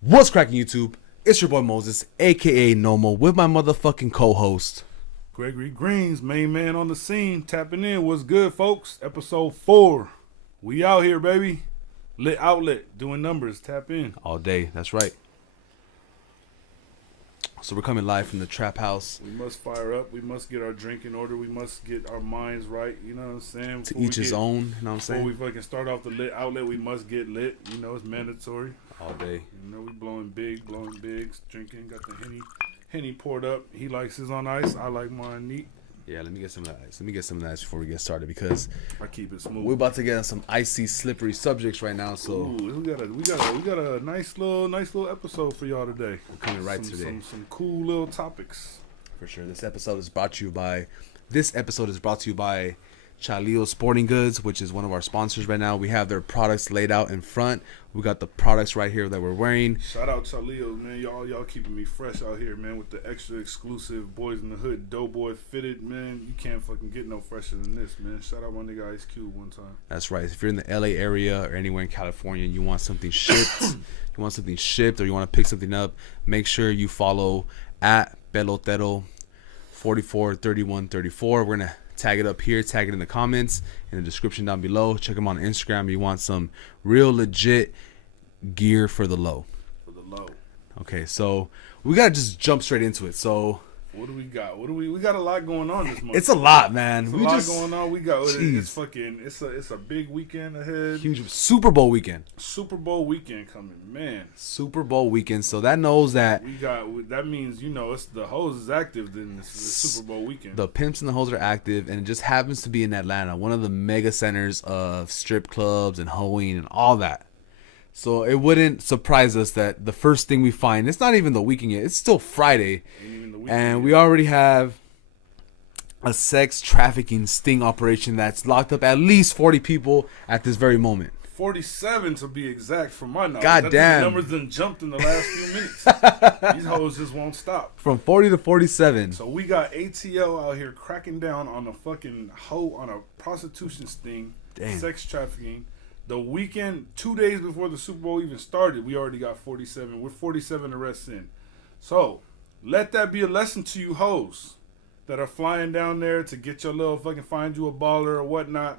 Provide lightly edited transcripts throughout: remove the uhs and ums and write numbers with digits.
What's cracking YouTube? It's your boy Moses, aka Nomo, with my motherfucking co-host Gregory Greens, main man on the scene, tapping in. What's good, folks? Episode 4. We out here, baby. Lit outlet, doing numbers. Tap in. all day. That's right. So we're coming live from the trap house. We must fire up. We must get our drink in order. We must get our minds right. You know what I'm saying? To each his own. You know what I'm saying? Before we fucking start off the lit outlet, we must get lit. You know, it's mandatory. All day. You know, we blowing bigs, drinking. Got the Henny poured up. He likes his on ice. I like mine neat. Yeah, let me get some of that ice. Let me get some of that ice before we get started because I keep it smooth. we're about to get on some icy, slippery subjects right now. So ooh, we got a nice little episode for y'all today. we're coming right today. Some cool little topics. For sure. This episode is brought to you by Chalio Sporting Goods, which is one of our sponsors right now. We have their products laid out in front. We got the products right here that we're wearing. Shout out Chalio, man. Y'all keeping me fresh out here, man, with the extra exclusive Boys in the Hood Doughboy fitted, man. You can't fucking get no fresher than this, man. Shout out my nigga Ice Cube one time. That's right. If you're in the LA area or anywhere in California and you want something shipped, or you want to pick something up, make sure you follow at Pelotero 443134. We're gonna tag it up here, tag it in the comments, in the description down below. Check them on Instagram. You want some real legit gear for the low. For the low. Okay, so we gotta just jump straight into it. So what do we got? We got a lot going on this month. it's a lot, man. It's a lot going on. We got it's a big weekend ahead. Huge Super Bowl weekend. Super Bowl weekend coming, man. Super Bowl weekend. So that knows that that means, you know, it's the hose is active. Then this is the Super Bowl weekend. The pimps and the hoes are active, and it just happens to be in Atlanta, one of the mega centers of strip clubs and hoeing and all that. So it wouldn't surprise us that the first thing we find, it's not even the weekend yet, it's still Friday, and we already have a sex trafficking sting operation that's locked up at least 40 people at this very moment. 47 to be exact, from my knowledge. God damn. The numbers done jumped in the last few minutes. These hoes just won't stop. From 40 to 47. So we got ATL out here cracking down on a fucking hoe, on a prostitution sting, sex trafficking. The weekend, 2 days before the Super Bowl even started, we already got 47. We're 47 arrests in. So let that be a lesson to you hoes that are flying down there to get your little fucking, find you a baller or whatnot,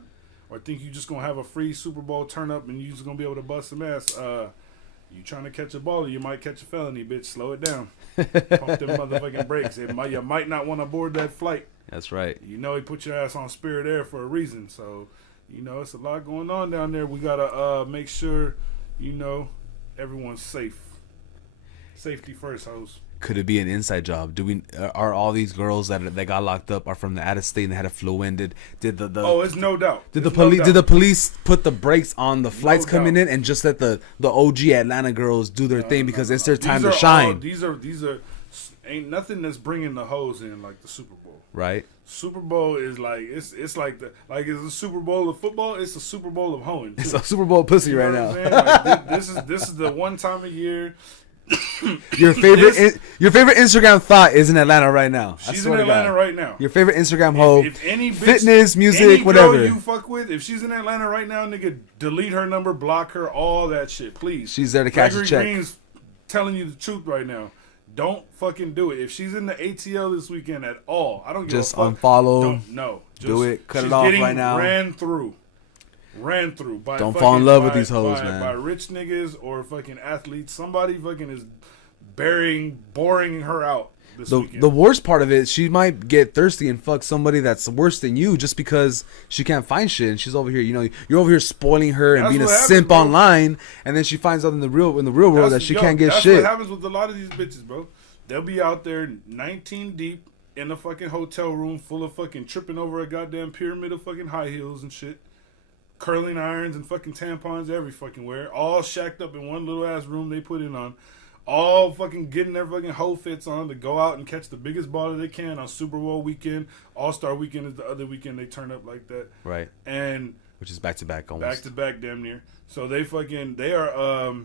or think you just gonna have a free Super Bowl turn up and you just gonna be able to bust some ass. You trying to catch a baller, you might catch a felony, bitch. Slow it down. Pump them motherfucking brakes. You might not want to board that flight. That's right. You know he put your ass on Spirit Air for a reason, so you know it's a lot going on down there. We gotta make sure, you know, everyone's safe. Safety first, hoes. Could it be an inside job? Are all these girls that got locked up are from the out of state and had a flu in? Did the oh, it's no doubt. Did the police put the brakes on the flights coming in and just let the OG Atlanta girls do their thing because it's their time to shine? These are ain't nothing that's bringing the hoes in like the Super Bowl. Right. Super Bowl is like it's like it's a Super Bowl of football. It's a Super Bowl of hoeing. It's a Super Bowl pussy right now. Like, this is the one time a year. Your favorite Instagram thought is in Atlanta right now. She's in Atlanta right now. Your favorite Instagram hoe, if any bitch, fitness, music, any whatever girl you fuck with, if she's in Atlanta right now, nigga, delete her number, block her, all that shit, please. She's there to catch a check. Green's telling you the truth right now. Don't fucking do it. If she's in the ATL this weekend at all, I don't give a fuck. Just unfollow. Don't, no. Do it. Cut it off right now. Ran through by don't fall in love with these hoes, man. By rich niggas or fucking athletes. Somebody fucking is boring her out this weekend. The worst part of it, she might get thirsty and fuck somebody that's worse than you just because she can't find shit and she's over here, you know, you're over here spoiling her and being a simp online, and then she finds out in the real world that she can't get shit. That's what happens with a lot of these bitches, bro. They'll be out there 19 deep in a fucking hotel room full of fucking tripping over a goddamn pyramid of fucking high heels and shit. Curling irons and fucking tampons every fucking where. All shacked up in one little ass room they put in on. All fucking getting their fucking hoe fits on to go out and catch the biggest baller they can on Super Bowl weekend. All-Star weekend is the other weekend they turn up like that. Right. And which is back-to-back almost. Back-to-back damn near. So they are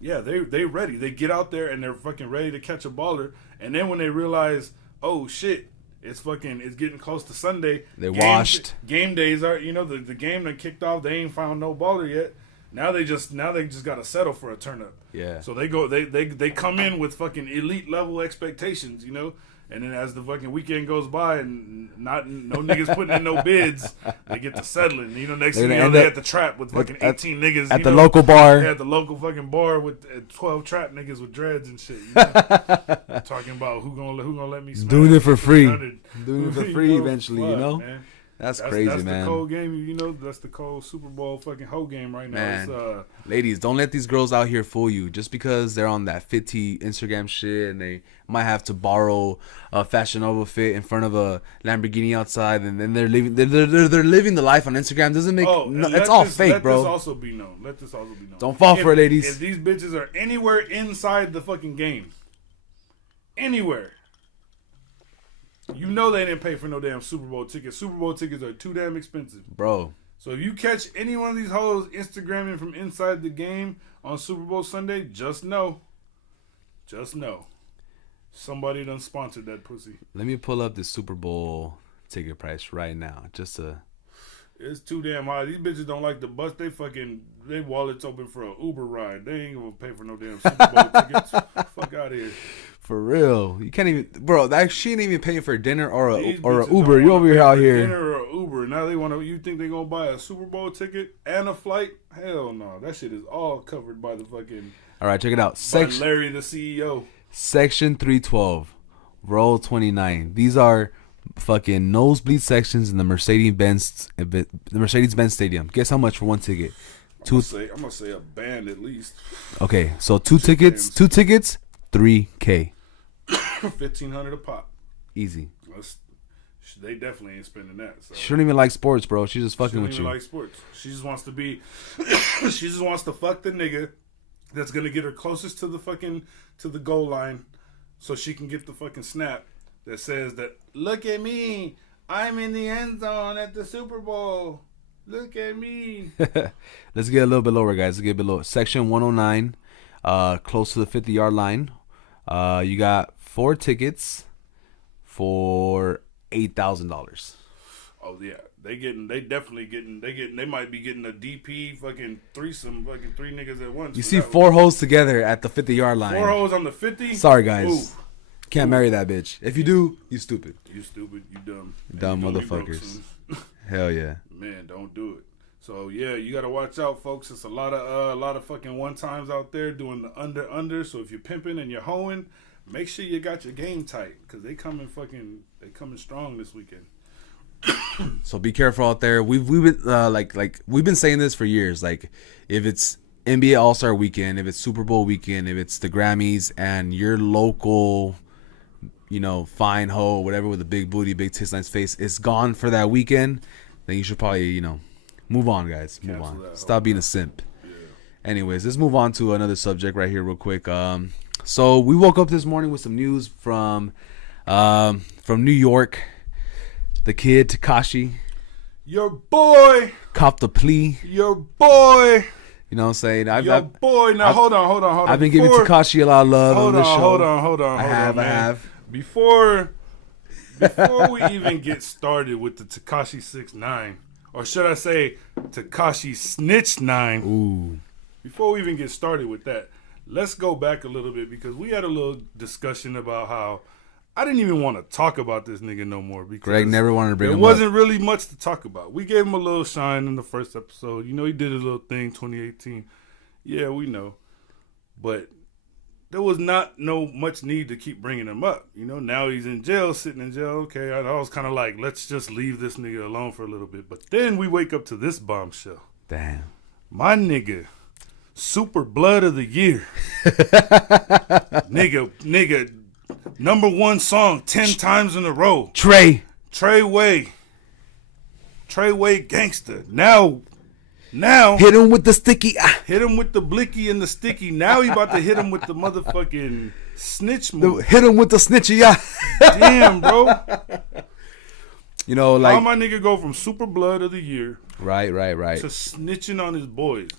they ready. They get out there and they're fucking ready to catch a baller. And then when they realize, oh shit, it's getting close to Sunday. Washed. Game days are, the game that kicked off, they ain't found no baller yet. Now they just got to settle for a turn up. Yeah. So they come in with fucking elite level expectations, you know. And then as the fucking weekend goes by and no niggas putting in no bids, they get to settling. You know, next thing you know, they at the trap with fucking 18 niggas. At the local bar. They at the local fucking bar with 12 trap niggas with dreads and shit. You know? Talking about who gonna let me smash. Doing it for free. Doing it for free you know? eventually, Fuck, you know? Man. That's crazy, that's man. That's the cold game, you know. That's the cold Super Bowl fucking hoe game right now. Man, ladies, don't let these girls out here fool you. Just because they're on that fitty Instagram shit and they might have to borrow a Fashion Nova fit in front of a Lamborghini outside, and then they're living the life on Instagram doesn't make. It's all fake, bro. Let this also be known. Don't fall for it, ladies. If these bitches are anywhere inside the fucking game, anywhere. You know they didn't pay for no damn Super Bowl tickets. Super Bowl tickets are too damn expensive. Bro. So if you catch any one of these hoes Instagramming from inside the game on Super Bowl Sunday, just know. Somebody done sponsored that pussy. Let me pull up the Super Bowl ticket price right now. It's too damn high. These bitches don't like the bus. They wallets open for an Uber ride. They ain't gonna pay for no damn Super Bowl tickets. Fuck out of here. For real, you can't even, bro. She ain't even paying for dinner or a Uber. You over here out here. Dinner or a Uber. Now you think they gonna buy a Super Bowl ticket and a flight? Hell no. That shit is all covered by the fucking. All right, check it out. Larry the CEO. Section 312, row 29. These are fucking nosebleed sections in the Mercedes-Benz Stadium. Guess how much for one ticket? I'm gonna say a band at least. Okay, so two tickets, $3,000. $1,500 a pop. Easy. They definitely ain't spending that. So. She don't even like sports, bro. She's just fucking with you. She don't even like sports. She just wants to be. She just wants to fuck the nigga that's gonna get her closest to the goal line, so she can get the fucking snap that says that, look at me, I'm in the end zone at the Super Bowl. Look at me. Let's get a little bit lower, guys. Let's get a bit lower. Section 109, close to the 50-yard line. You got 4 tickets for $8,000. Oh yeah, they might be getting a DP fucking threesome, fucking 3 niggas at once. You see 4 hoes together at the 50-yard line. 4 hoes on the 50? Sorry, guys. Ooh. Can't marry that bitch. If you do, you stupid. You stupid. You dumb. Dumb motherfuckers. Hell yeah. Man, don't do it. So yeah, you gotta watch out, folks. It's a lot of fucking one times out there doing the under. So if you're pimping and you're hoeing, make sure you got your game tight, because they coming strong this weekend. So be careful out there. We've been we've been saying this for years. Like, if it's NBA All-Star weekend, if it's Super Bowl weekend, if it's the Grammys, and your local, fine hoe, whatever, with a big booty, big tits, nice face, is gone for that weekend, then you should probably, move on, guys. Move on. Stop being a simp. Yeah. Anyways, let's move on to another subject right here real quick. So we woke up this morning with some news from New York. The kid, Tekashi. Your boy. Copped the plea. Your boy. You know what I'm saying? Boy. Now, hold on. I've been giving Tekashi a lot of love on this show. Hold on. I have. Before we even get started with the Tekashi 6ix9ine, or should I say Tekashi Snitch 9? Ooh. Before we even get started with that, let's go back a little bit, because we had a little discussion about how I didn't even want to talk about this nigga no more, because Greg never wanted to bring him up. There wasn't really much to talk about. We gave him a little shine in the first episode. He did a little thing 2018. Yeah, we know. But there was not much need to keep bringing him up. Now he's in jail, sitting in jail. Okay, I was kind of like, let's just leave this nigga alone for a little bit. But then we wake up to this bombshell. Damn. My nigga, Super Blood of the Year. nigga, number 1 song 10 times in a row. Trey Way Gangsta. Now hit him with the sticky. Hit him with the blicky and the sticky. Now he about to hit him with the motherfucking snitch move. Hit him with the snitchy. Damn, bro. Like, how my nigga go from Super Blood of the Year right to snitching on his boys.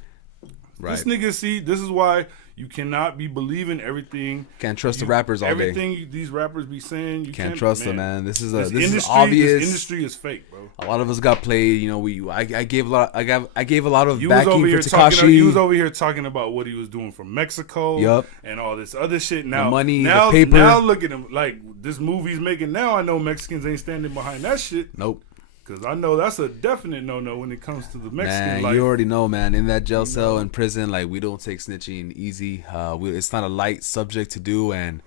Right. This nigga, this is why You cannot be believing everything. Can't trust the rappers all day. Everything these rappers be saying, you Can't trust them, man. This is obvious. This industry is fake, bro. A lot of us got played. You know, I gave a lot. I gave a lot of You backing for Tekashi. You was over here talking about what he was doing from Mexico. Yup. And all this other shit. Now, the money, now, the paper. Now look at him. Like this movie's making. Now I know Mexicans ain't standing behind that shit. Nope. Because I know that's a definite no-no when it comes to the Mexican life. You already know, man. In that jail cell in prison, like, we don't take snitching easy. It's not a light subject to do, and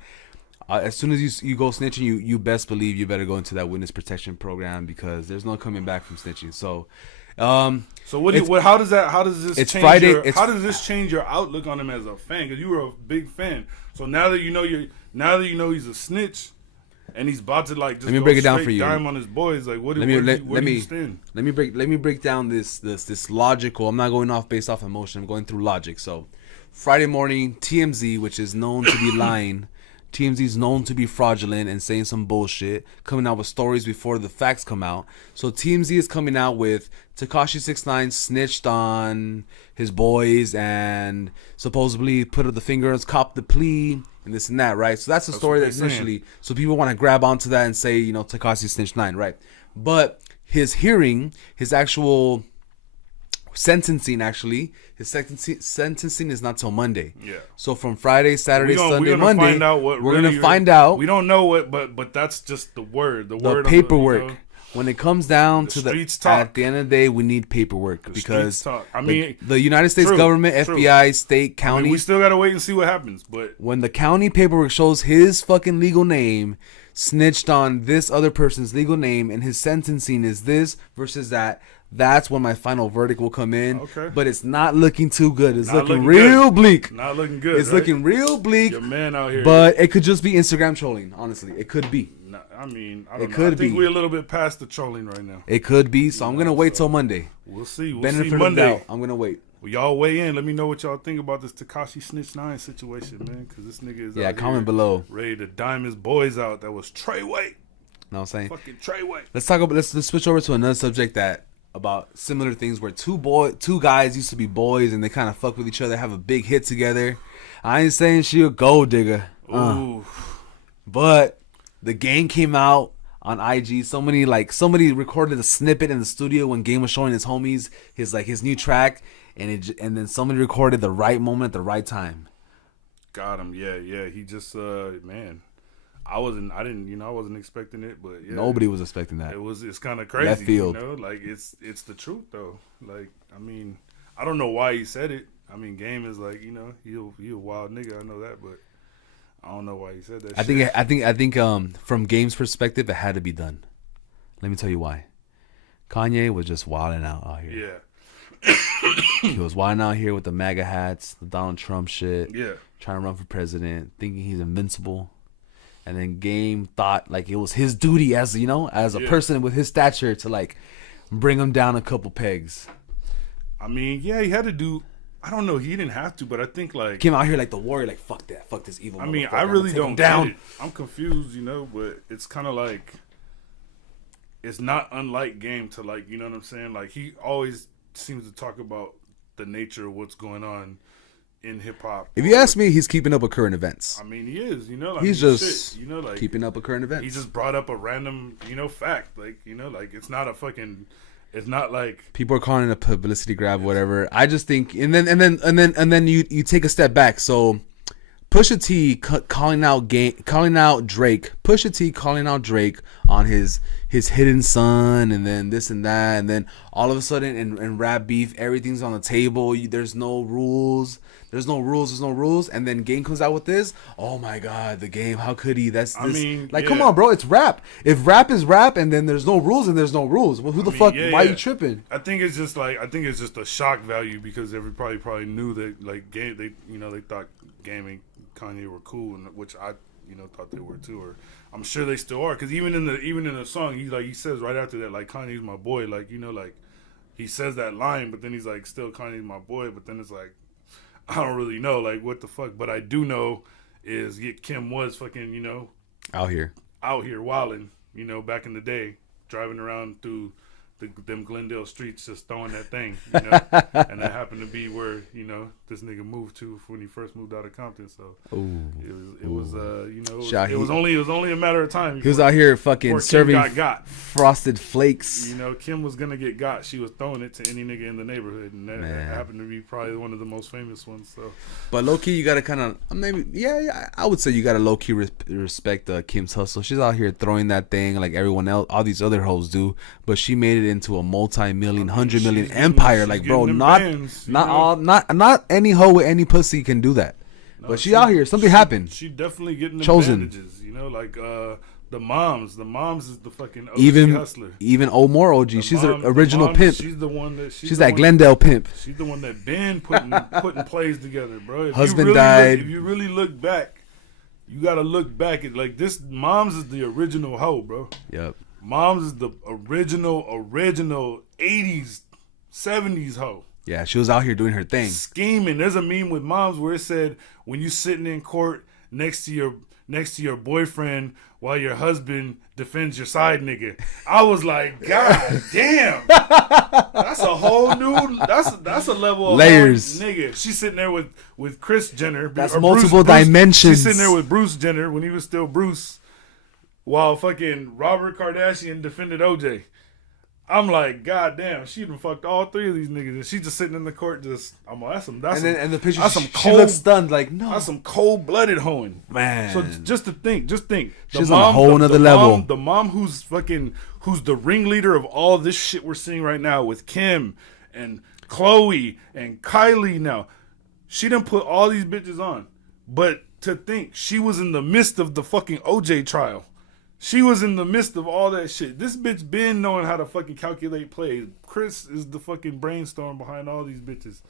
as soon as you go snitching, you best believe you better go into that witness protection program because there's no coming back from snitching. So, how does this change Friday. How does this change your outlook on him as a fan? Because you were a big fan. So now that you know he's a snitch. And he's about to like just let me break it down for you. Dime on his boys. Like, what do you stand? Let me break down this logical. I'm not going off based off emotion. I'm going through logic. So, Friday morning, TMZ, which is known to be lying, TMZ is known to be fraudulent and saying some bullshit, coming out with stories before the facts come out. So TMZ is coming out with Tekashi 6ix9ine snitched on his boys and supposedly put up the fingers, copped the plea, and this and that, right? So that's the story that initially. So people want to grab onto that and say, you know, Tekashi snitched 9, right? But his hearing, his actual sentencing, his sentencing is not till Monday. Yeah. So from Friday, Saturday, Sunday, Monday, we're gonna find out. We don't know what, but that's just the word. The paperwork. You know, when it comes down to at the end of the day, we need paperwork because I mean, the United States government, FBI, state, county. I mean, we still gotta wait and see what happens. But when the county paperwork shows his fucking legal name snitched on this other person's legal name and his sentencing is this versus that, that's when my final verdict will come in. Okay. But it's not looking too good. It's looking real bleak. Not looking good. It's looking real bleak. Your man out here. But it could just be Instagram trolling, honestly. It could be. I mean, I don't know. I think we're a little bit past the trolling right now. It could be. So I'm going to wait till Monday. We'll see. Benefit of Monday. I'm going to wait. Well, y'all weigh in. Let me know what y'all think about this Tekashi Snitch 9 situation, man. Because this nigga is comment below. Ready to dime his boys out. That was Treyway. Know what I'm saying? Fucking Treyway. Let's switch over to another subject that about similar things where two guys used to be boys and they kind of fuck with each other, have a big hit together. I ain't saying she a gold digger. But the Game came out on IG. Somebody recorded a snippet in the studio when Game was showing his homies his new track, and then somebody recorded the right moment at the right time. Got him. Yeah. He just man. I wasn't expecting it, but yeah. Nobody was expecting that. It's kind of crazy. Left field. You know, like it's the truth though. Like, I mean, I don't know why he said it. I mean, Game is like, you know, he a wild nigga. I know that, but I don't know why he said that. I think from Game's perspective, it had to be done. Let me tell you why. Kanye was just wilding out here. Yeah. He was wilding out here with the MAGA hats, the Donald Trump shit. Yeah. Trying to run for president, thinking he's invincible. And then Game thought like it was his duty as a person with his stature to like bring him down a couple pegs. I mean, yeah, he had to do. I don't know. He didn't have to, but I think like came out here like the warrior, like fuck that, fuck this evil. I mean, I really don't get it. I'm confused, you know, but it's kind of like it's not unlike Game to like, you know what I'm saying? Like he always seems to talk about the nature of what's going on in hip hop. If you ask me, he's keeping up with current events. I mean, he is. You know, like, he's just keeping up with current events. He just brought up a random, fact. Like, like it's not a fucking. It's not like people are calling it a publicity grab, whatever. I just think, and then you take a step back. So, Pusha T calling out Drake. Pusha T calling out Drake on his hidden son, and then this and that, and then all of a sudden in rap beef, everything's on the table. There's no rules. There's no rules. And then Game comes out with this. Oh my God, the Game. How could he? Come on, bro. It's rap. If rap is rap, and then there's no rules, and there's no rules. Well, why are you tripping? I think it's just a shock value because everybody probably knew that like Game. They thought Game and Kanye were cool, and which I thought they were too, or I'm sure they still are. Because even in the song, he says right after that like Kanye's my boy, like like he says that line, but then he's like still Kanye's my boy, but then it's like. I don't really know, like, what the fuck. But I do know is Kim was fucking, out here wilding, back in the day, driving around through them Glendale streets just throwing that thing, you know. And that happened to be where, you know, this nigga moved to when he first moved out of Compton. So it was you know, it was only a matter of time. He was out here fucking serving got. Frosted Flakes. You know, Kim was gonna get got. She was throwing it to any nigga in the neighborhood, and that happened to be probably one of the most famous ones. So, but low key, you gotta kind of I would say you gotta low key respect Kim's hustle. She's out here throwing that thing like everyone else, all these other hoes do. But she made it into a multi-million, 100 million empire. Like, bro, not any hoe with any pussy can do that. No, but she out here. Something happened. She definitely getting the chosen. Advantages, you know, like the moms is the fucking OG hustler. Even more OG. She's the original pimp. She's the one that she's that Glendale pimp. She's the one that been putting plays together, bro. Husband died. If you really look back, you gotta look back at like this. Moms is the original hoe, bro. Yep. Moms is the original 80s, 70s hoe. Yeah, she was out here doing her thing. Scheming. There's a meme with moms where it said, when you sitting in court next to your boyfriend while your husband defends your side nigga. I was like, God damn. That's a whole new that's a level of layers. Nigga. She's sitting there with Kris Jenner. That's multiple dimensions. She's sitting there with Bruce Jenner when he was still Bruce, while fucking Robert Kardashian defended OJ. I'm like, God damn, she done fucked all three of these niggas, and she just sitting in the court, just I'm like, and the picture, she looks stunned, like no, that's some cold blooded hoeing, man. So just think, she's on a whole nother level. The mom who's the ringleader of all this shit we're seeing right now with Kim and Chloe and Kylie. Now, she done put all these bitches on, but to think she was in the midst of the fucking OJ trial. She was in the midst of all that shit. This bitch been knowing how to fucking calculate plays. Kris is the fucking brainstorm behind all these bitches.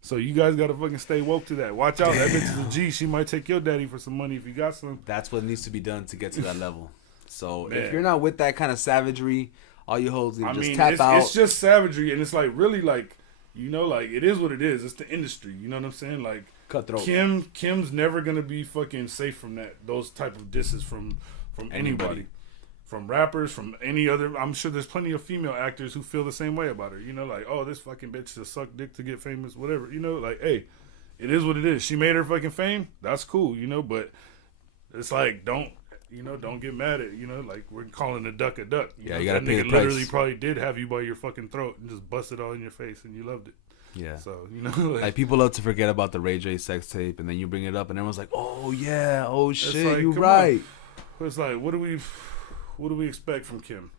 So you guys gotta fucking stay woke to that. Watch out. Damn. That bitch is a G. She might take your daddy for some money if you got some. That's what needs to be done to get to that level. So if you're not with that kind of savagery, all you hoes just tap out. It's just savagery, and it's like really like, you know, like it is what it is. It's the industry. You know what I'm saying? Like cutthroat. Kim's never gonna be fucking safe from those type of disses from anybody, from rappers, from any other. I'm sure there's plenty of female actors who feel the same way about her. You know, like, oh, this fucking bitch just suck dick to get famous, whatever. You know, like, hey, it is what it is. She made her fucking fame. That's cool, you know, but it's like, don't get mad at, you know, like we're calling a duck a duck. You gotta pay the price. Literally probably did have you by your fucking throat and just bust it all in your face and you loved it. Yeah. So, you know, like people love to forget about the Ray J sex tape, and then you bring it up and everyone's like, oh yeah, oh shit, like, you right. It's like, what do we expect from Kim?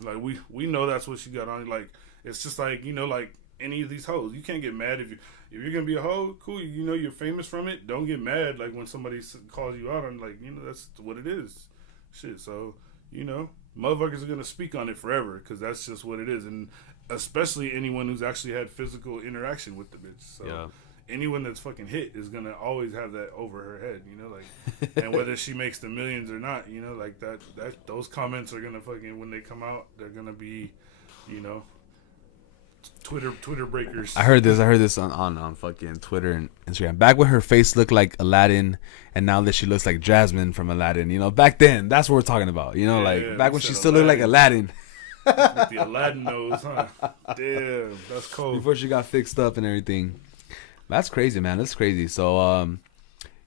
Like we know that's what she got on. Like it's just like, you know, like any of these hoes, you can't get mad if you're gonna be a hoe. Cool, you know you're famous from it. Don't get mad like when somebody calls you out on, like, you know, that's what it is. Shit. So, you know, motherfuckers are gonna speak on it forever because that's just what it is, and especially anyone who's actually had physical interaction with the bitch. So. Yeah. Anyone that's fucking hit is gonna always have that over her head, you know, like, and whether she makes the millions or not, you know, like that those comments are gonna fucking, when they come out, they're gonna be, you know, Twitter breakers. I heard this on fucking Twitter and Instagram. Back when her face looked like Aladdin, and now that she looks like Jasmine from Aladdin, you know, back then, that's what we're talking about, you know, back when she still looked like Aladdin. With the Aladdin nose, huh? Damn, that's cold. Before she got fixed up and everything. That's crazy, man. That's crazy. So,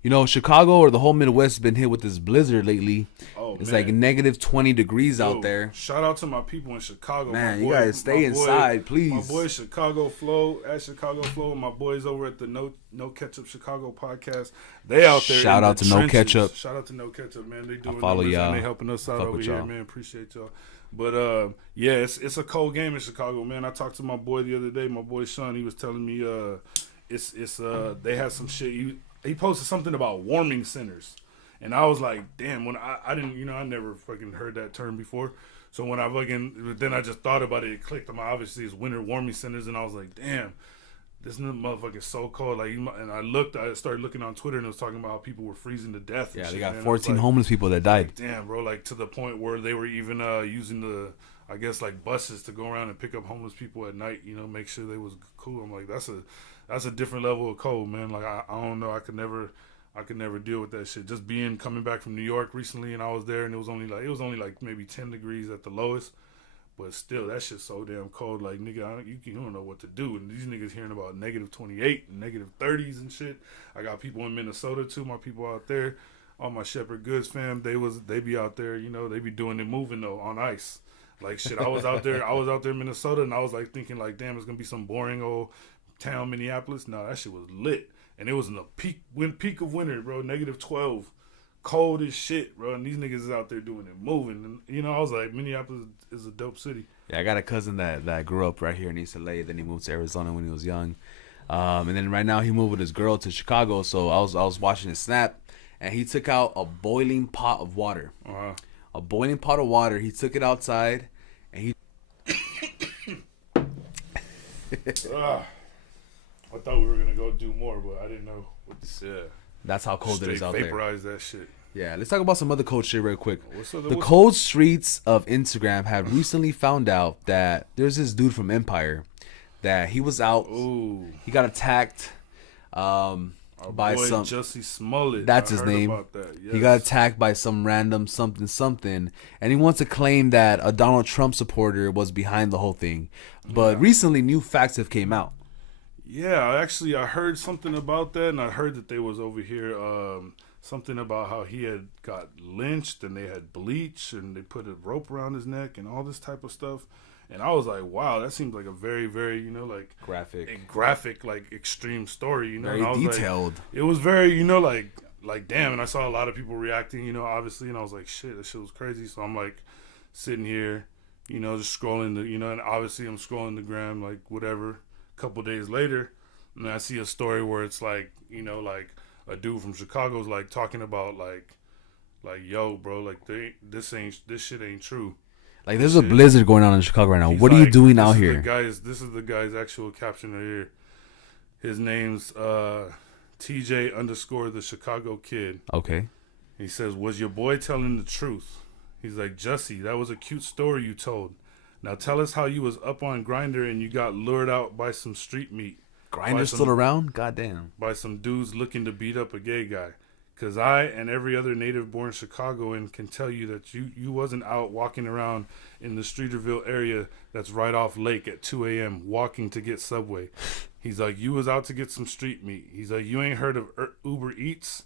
you know, Chicago or the whole Midwest has been hit with this blizzard lately. Oh, it's like negative 20 degrees out there. Shout out to my people in Chicago. Man, you guys stay inside, please. My boy Chicago Flow, at Chicago Flow, and my boys over at the No Ketchup Chicago podcast. They out there. Shout out to No Ketchup. Shout out to No Ketchup, man. They doing follow y'all. They helping us out over here, man. Appreciate y'all. But yeah, it's a cold game in Chicago, man. I talked to my boy the other day. My boy Sean, he was telling me it's they had some shit. He posted something about warming centers, and I was like, damn. When I didn't, you know, I never fucking heard that term before. So when then I just thought about it. It clicked on my, obviously it's winter warming centers, and I was like, damn, this motherfucker is so cold. Like, and I started looking on Twitter, and it was talking about how people were freezing to death. Yeah, and they shit, got 14 homeless people that died. Like, damn, bro, like to the point where they were even using the, I guess, like buses to go around and pick up homeless people at night. You know, make sure they was cool. I'm like, that's a different level of cold, man. Like I don't know, I could never deal with that shit. Just coming back from New York recently, and I was there, and it was only like maybe 10 degrees at the lowest. But still, that shit's so damn cold. Like, nigga, you don't know what to do. And these niggas hearing about negative 28 and negative 30s and shit. I got people in Minnesota, too. My people out there. All my Shepherd Goods fam, they be out there, you know, they be doing it moving, though, on ice. Like, shit, I was out there in Minnesota, and I was, like, thinking, like, damn, it's going to be some boring old town, Minneapolis. No, that shit was lit. And it was in the peak of winter, bro, negative 12. Cold as shit, bro, and these niggas is out there doing it, moving. And, you know, I was like, Minneapolis is a dope city. Yeah, I got a cousin that grew up right here in East LA. Then he moved to Arizona when he was young. And then right now he moved with his girl to Chicago. So I was watching his snap, and he took out a boiling pot of water. Uh-huh. A boiling pot of water. He took it outside, and he... I thought we were going to go do more, but I didn't know what to say. That's how cold it is out there. Vaporize that shit. Yeah, let's talk about some other cold shit real quick. The cold streets of Instagram have recently found out that there's this dude from Empire that he was out. Ooh. He got attacked by some Jussie Smollett. That's his name. Yes. He got attacked by some random something, and he wants to claim that a Donald Trump supporter was behind the whole thing. But recently, new facts have came out. Yeah, actually, I heard something about that, and I heard that they was over here. Something about how he had got lynched, and they had bleach, and they put a rope around his neck, and all this type of stuff. And I was like, wow, that seems like a very, very, you know, like graphic, like extreme story, you know, very and I was detailed. Like, it was very, you know, like damn. And I saw a lot of people reacting, you know, obviously, and I was like, shit, that shit was crazy. So I'm like sitting here, you know, just scrolling and obviously I'm scrolling the gram, like whatever. A couple days later, and I see a story where it's like, you know, like a dude from Chicago's like talking about like yo, bro, like this shit ain't true. Like, there's a blizzard going on in Chicago right now. What are you doing out here? This is the guy's actual caption right here. His name's TJ _ the Chicago Kid. Okay. He says, was your boy telling the truth? He's like, Jussie, that was a cute story you told. Now tell us how you was up on Grindr and you got lured out by some street meat. Grindr's still around? Goddamn. By some dudes looking to beat up a gay guy. Because I and every other native-born Chicagoan can tell you that you wasn't out walking around in the Streeterville area that's right off Lake at 2 a.m. walking to get Subway. He's like, you was out to get some street meat. He's like, you ain't heard of Uber Eats,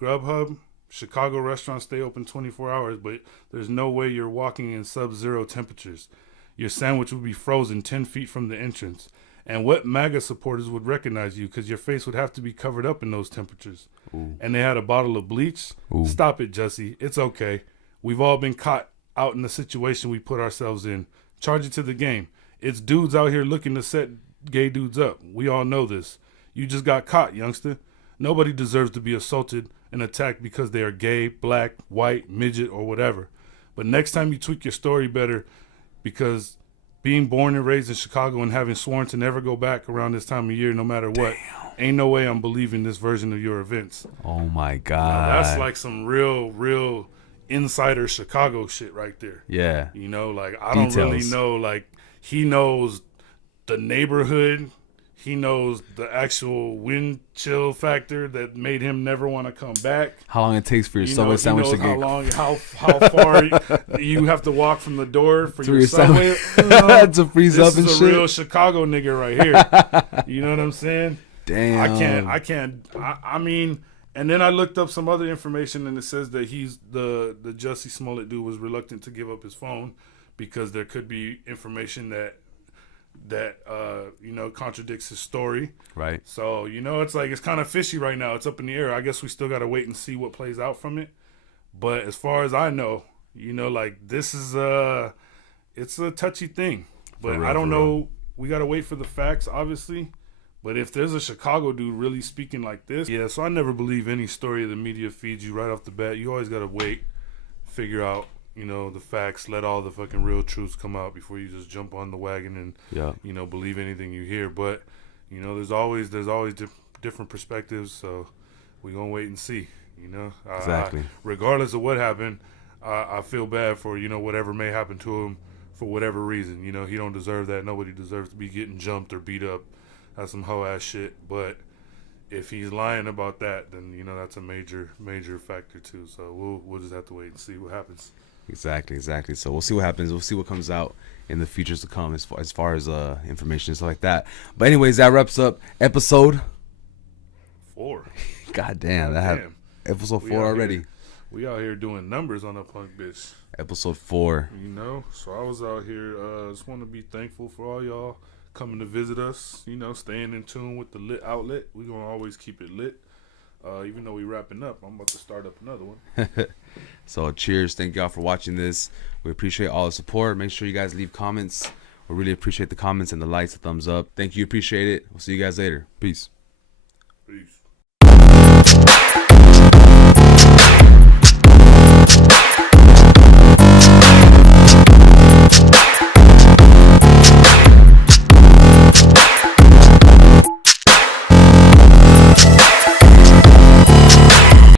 Grubhub? Chicago restaurants stay open 24 hours, but there's no way you're walking in sub-zero temperatures. Your sandwich would be frozen 10 feet from the entrance. And what MAGA supporters would recognize you because your face would have to be covered up in those temperatures. Ooh. And they had a bottle of bleach. Ooh. Stop it, Jussie. It's okay. We've all been caught out in the situation we put ourselves in. Charge it to the game. It's dudes out here looking to set gay dudes up. We all know this. You just got caught, youngster. Nobody deserves to be assaulted and attacked because they are gay, black, white, midget, or whatever. But next time you tweak your story better, because being born and raised in Chicago and having sworn to never go back around this time of year, no matter what, ain't no way I'm believing this version of your events. Oh my God. Now, that's like some real insider Chicago shit right there. Yeah. You know, like I don't really know, like he knows the neighborhood. He knows the actual wind chill factor that made him never want to come back. How long it takes for your Subway sandwich to get... How far you have to walk from the door for your Subway. To freeze up and shit. This is a real Chicago nigga right here. You know what I'm saying? Damn. I can't. I mean, and then I looked up some other information, and it says that he's the Jussie Smollett dude was reluctant to give up his phone because there could be information that you know, contradicts his story. Right. So, you know, it's like it's kind of fishy right now. It's up in the air. I guess we still got to wait and see what plays out from it. But as far as I know, you know, like this is it's a touchy thing. But I don't know. We got to wait for the facts, obviously. But if there's a Chicago dude really speaking like this, yeah, so I never believe any story the media feeds you right off the bat. You always got to wait, figure out, you know, the facts, let all the fucking real truths come out before you just jump on the wagon and, you know, believe anything you hear. But, you know, there's always different perspectives, so we're going to wait and see, you know. Exactly. Regardless of what happened, I feel bad for, you know, whatever may happen to him for whatever reason. You know, he don't deserve that. Nobody deserves to be getting jumped or beat up. That's some hoe-ass shit. But if he's lying about that, then, you know, that's a major factor, too. So we'll just have to wait and see what happens. Exactly. So we'll see what happens. We'll see what comes out in the futures to come as far as information and stuff like that. But anyways, that wraps up episode 4. God damn, episode 4 already. We out here doing numbers on a punk bitch. Episode 4. You know, so I was out here. Just want to be thankful for all y'all coming to visit us. You know, staying in tune with the lit outlet. We gonna always keep it lit. Even though we wrapping up, I'm about to start up another one. So cheers. Thank y'all for watching this. We appreciate all the support. Make sure you guys leave comments. We really appreciate the comments and the likes, the thumbs up. Thank you. Appreciate it. We'll see you guys later. Peace. Peace.